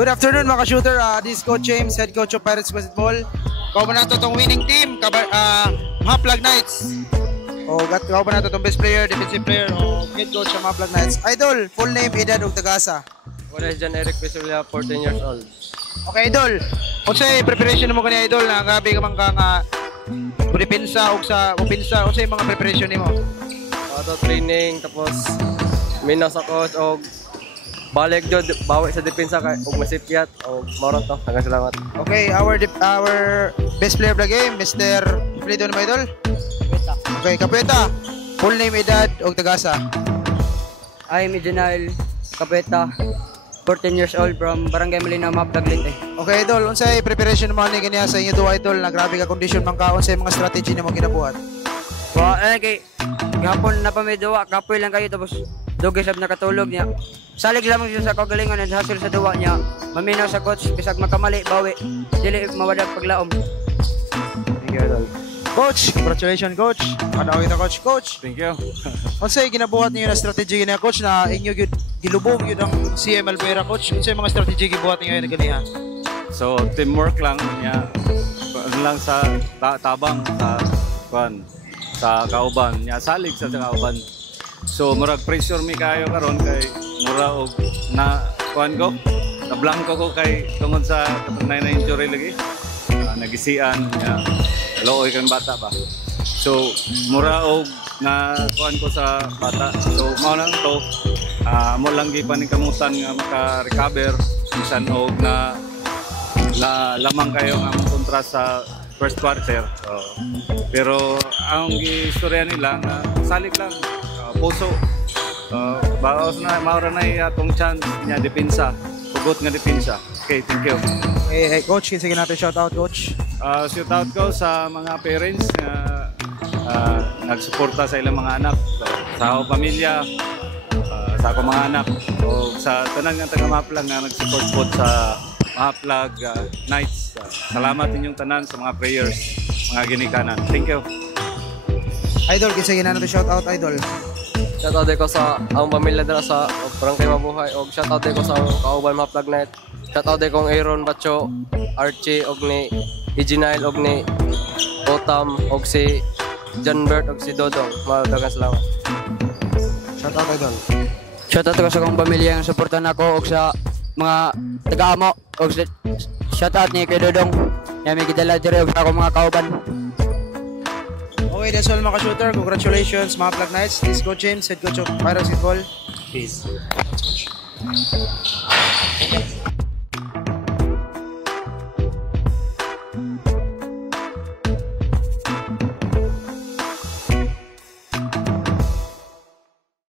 Good afternoon mga ka-shooter. This is Coach James, head coach of Pirates Basketball. Kau ba nato itong winning team, Maplag Knights. Kau ba nato itong best player, defensive player, o head coach of Maplag Knights. Idol, full name, edad, ug tagasa. Wala si John Eric Pesulia, 14 years old. Okay, Idol. Kung sa'yo, preparation mo kanina, Idol, na grabe ka man ka nga depensa o sa opensa, kung sa'yo mga preparation mo? Auto training, tapos minas ako o balik jud bawi sa depensa kay ug masipyat o maron to. Hanggang salamat. Okay, our best player of the game, Mr. Flido na Idol. Kapeta. Okay, Kapeta. Full name, edad, og tagasa. I am Janelle Kapeta, 14 years old from Barangay Malinaw, Maplag Linte. Okay, Idol, unsay preparation mo ni kaniya sa inyo duwa, Idol, na grabe ka condition man ka, unsay mga strategy na mo ginabuhat? Kay gapon na pa may duwa, kapoy lang kayo tapos dugay sab nakatulog niya. Salig lamang siya sa kagalingon and hustle sa duwa niya. Maminaw sa coach, bisag makamali, bawi. Dili mawadag paglaom. Thank you, Idol. Coach, congratulations, Coach. Ano kita, Coach? Coach, Thank you. unsay ginabuhat niyo na strategy niya, Coach, na inyo gilubog yun ang CM Alvera, Coach? Unsay mga strategy gibuhat niyo na ganiha? So teamwork lang niya. Ano lang sa tabang sa kauban niya, salig sa kauban. So murag pressure mi kayo karon kay mura og na kuan ko na blanco ko kay tungod sa katungay na injury lagi. Nagisian niya looy kang bata ba. So mura og na kuan ko sa bata. So mao nang to mo lang gipanikamutan nga maka-recover bisan og na lamang kayo ang kontra sa first quarter. Pero ang istorya nila na salig lang, puso. Baos na, maura na atong chance niya, depensa. Pugot nga depensa. Okay, thank you. Hey, Coach, sige natin shoutout, Coach. Shoutout ko sa mga parents na nagsuporta sa ilang mga anak. So, sa akong pamilya, sa akong mga anak. O sa tanan nga taga-Maplag na nagsupport po sa Maplag Knights. Salamat inyong tanan sa mga prayers, mga ginikanan. Thank you. Idol, sige natin shoutout, Idol. Shoutout din ko sa ang pamilya dala sa Barangay Mabuhay og shoutout din ko sa kauban Maplag Knight. Shoutout din kong Aaron Bacho, Archie og ni Ejinail og ni Otam og si John Bert og si Dodong. Daghang salamat. Shoutout, Idol. Shoutout ko sa kong pamilya nga suportan ako og sa mga taga-amo og shoutout ni kay Dodong. Ya may gidala dire og sa akong mga kauban. Okay, that's all mga ka-shooter. Congratulations, Maplag Knights. This is Coach James, head coach of Pirates Basketball. Peace. Coach.